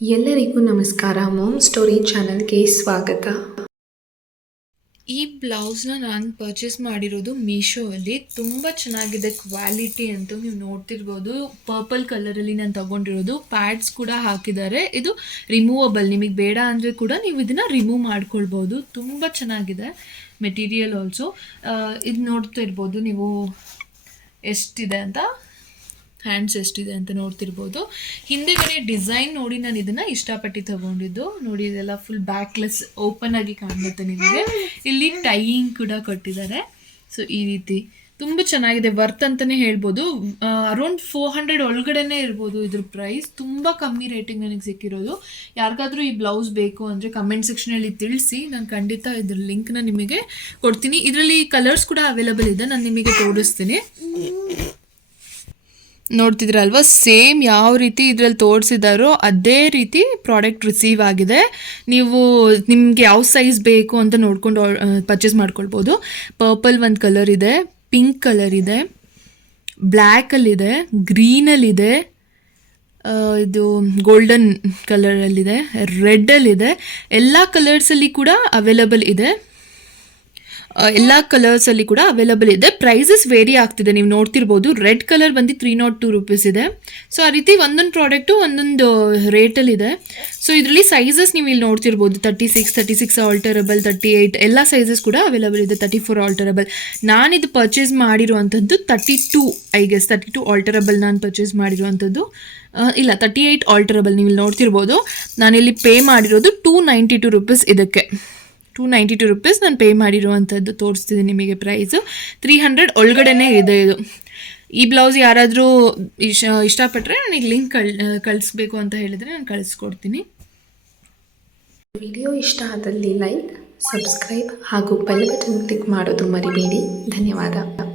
ಎಲ್ಲರಿಗೂ ನಮಸ್ಕಾರ. Ma'am story ಚಾನಲ್ಗೆ ಸ್ವಾಗತ. ಈ ಬ್ಲೌಸ್ನ ನಾನು ಪರ್ಚೇಸ್ ಮಾಡಿರೋದು ಮೀಶೋಲ್ಲಿ. ತುಂಬ ಚೆನ್ನಾಗಿದೆ ಕ್ವಾಲಿಟಿ ಅಂತೂ ನೀವು ನೋಡ್ತಿರ್ಬೋದು. ಪರ್ಪಲ್ ಕಲರಲ್ಲಿ ನಾನು ತೊಗೊಂಡಿರೋದು. ಪ್ಯಾಡ್ಸ್ ಕೂಡ ಹಾಕಿದ್ದಾರೆ. ಇದು ರಿಮೂವಬಲ್, ನಿಮಗೆ ಬೇಡ ಅಂದರೆ ಕೂಡ ನೀವು ಇದನ್ನು ರಿಮೂವ್ ಮಾಡ್ಕೊಳ್ಬೋದು. ತುಂಬ ಚೆನ್ನಾಗಿದೆ ಮೆಟೀರಿಯಲ್ ಆಲ್ಸೋ. ಇದು ನೋಡ್ತಿರ್ಬೋದು ನೀವು ಎಷ್ಟಿದೆ ಅಂತ, ಹ್ಯಾಂಡ್ಸ್ ಎಷ್ಟಿದೆ ಅಂತ ನೋಡ್ತಿರ್ಬೋದು. ಹಿಂದೆಗಡೆ ಡಿಸೈನ್ ನೋಡಿ ನಾನು ಇದನ್ನು ಇಷ್ಟಪಟ್ಟು ತಗೊಂಡಿದ್ದು. ನೋಡಿ, ಇದೆಲ್ಲ ಫುಲ್ ಬ್ಯಾಕ್ಲೆಸ್ ಓಪನ್ ಆಗಿ ಕಾಣುತ್ತೆ ನಿಮಗೆ. ಇಲ್ಲಿ ಟೈಯಿಂಗ್ ಕೂಡ ಕೊಟ್ಟಿದ್ದಾರೆ. ಸೊ ಈ ರೀತಿ ತುಂಬ ಚೆನ್ನಾಗಿದೆ, ವರ್ತ್ ಅಂತಲೇ ಹೇಳ್ಬೋದು. ಅರೌಂಡ್ 400 ಒಳಗಡೆನೇ ಇರ್ಬೋದು ಇದ್ರ ಪ್ರೈಸ್. ತುಂಬ ಕಮ್ಮಿ ರೇಟಿಂಗ್ ನನಗೆ ಸಿಕ್ಕಿರೋದು. ಯಾರಿಗಾದ್ರೂ ಈ ಬ್ಲೌಸ್ ಬೇಕು ಅಂದರೆ ಕಮೆಂಟ್ ಸೆಕ್ಷನಲ್ಲಿ ತಿಳಿಸಿ, ನಾನು ಖಂಡಿತ ಇದ್ರ ಲಿಂಕ್ನ ನಿಮಗೆ ಕೊಡ್ತೀನಿ. ಇದರಲ್ಲಿ ಕಲರ್ಸ್ ಕೂಡ ಅವೈಲಬಲ್ ಇದೆ, ನಾನು ನಿಮಗೆ ತೋರಿಸ್ತೀನಿ. ನೋಡ್ತಿದ್ರಲ್ವ, ಸೇಮ್ ಯಾವ ರೀತಿ ಇದರಲ್ಲಿ ತೋರಿಸಿದಾರೋ ಅದೇ ರೀತಿ ಪ್ರಾಡಕ್ಟ್ ರಿಸೀವ್ ಆಗಿದೆ. ನೀವು ನಿಮಗೆ ಯಾವ ಸೈಜ್ ಬೇಕು ಅಂತ ನೋಡ್ಕೊಂಡು ಪರ್ಚೇಸ್ ಮಾಡ್ಕೊಳ್ಬೋದು. ಪರ್ಪಲ್ ಒಂದು ಕಲರ್ ಇದೆ, ಪಿಂಕ್ ಕಲರ್ ಇದೆ, ಬ್ಲ್ಯಾಕಲ್ಲಿದೆ, ಗ್ರೀನಲ್ಲಿದೆ, ಇದು ಗೋಲ್ಡನ್ ಕಲರಲ್ಲಿದೆ, ರೆಡ್ಡಲ್ಲಿದೆ. ಎಲ್ಲ ಕಲರ್ಸಲ್ಲಿ ಕೂಡ ಅವೈಲಬಲ್ ಇದೆ. ಎಲ್ಲ ಕಲರ್ಸಲ್ಲಿ ಕೂಡ ಅವೈಲಬಲ್ ಇದೆ. ಪ್ರೈಸಸ್ ವೇರಿ ಆಗ್ತಿದೆ, ನೀವು ನೋಡ್ತಿರ್ಬೋದು. ರೆಡ್ ಕಲರ್ ಬಂದು 302 ರೂಪೀಸ್ ಇದೆ. ಸೊ ಆ ರೀತಿ ಒಂದೊಂದು ಪ್ರಾಡಕ್ಟು ಒಂದೊಂದು ರೇಟಲ್ಲಿದೆ. ಸೊ ಇದರಲ್ಲಿ ಸೈಜಸ್ ನೀವು ಇಲ್ಲಿ ನೋಡ್ತಿರ್ಬೋದು. 36 ಆಲ್ಟರಬಲ್, 38 ಎಲ್ಲ ಸೈಜಸ್ ಕೂಡ ಅವೈಲಬಲ್ ಇದೆ. 34 ಆಲ್ಟರಬಲ್. ನಾನಿದು ಪರ್ಚೇಸ್ ಮಾಡಿರುವಂಥದ್ದು 32 ಆಲ್ಟರಬಲ್ ನಾನು ಪರ್ಚೇಸ್ ಮಾಡಿರುವಂಥದ್ದು. ಇಲ್ಲ, 38 ಆಲ್ಟರಬಲ್. ನೀವು ಇಲ್ಲಿ ನೋಡ್ತಿರ್ಬೋದು. ನಾನಿಲ್ಲಿ ಪೇ ಮಾಡಿರೋದು 292 ರೂಪೀಸ್. ಇದಕ್ಕೆ 292 ರೂಪೀಸ್ ನಾನು ಪೇ ಮಾಡಿರುವಂಥದ್ದು ತೋರಿಸ್ತಿದ್ದೀನಿ ನಿಮಗೆ. ಪ್ರೈಸು 300 ಒಳಗಡೆನೇ ಇದೆ ಇದು. ಈ ಬ್ಲೌಸ್ ಯಾರಾದರೂ ಇಷ್ಟಪಟ್ಟರೆ ನನಗೆ ಲಿಂಕ್ ಕಳಿಸ್ಬೇಕು ಅಂತ ಹೇಳಿದರೆ ನಾನು ಕಳಿಸ್ಕೊಡ್ತೀನಿ. ವಿಡಿಯೋ ಇಷ್ಟ ಆದಲ್ಲಿ ಲೈಕ್, ಸಬ್ಸ್ಕ್ರೈಬ್ ಹಾಗೂ ಬೆಲ್ ಬಟನ್ ಕ್ಲಿಕ್ ಮಾಡೋದು ಮರಿಬೇಡಿ. ಧನ್ಯವಾದ.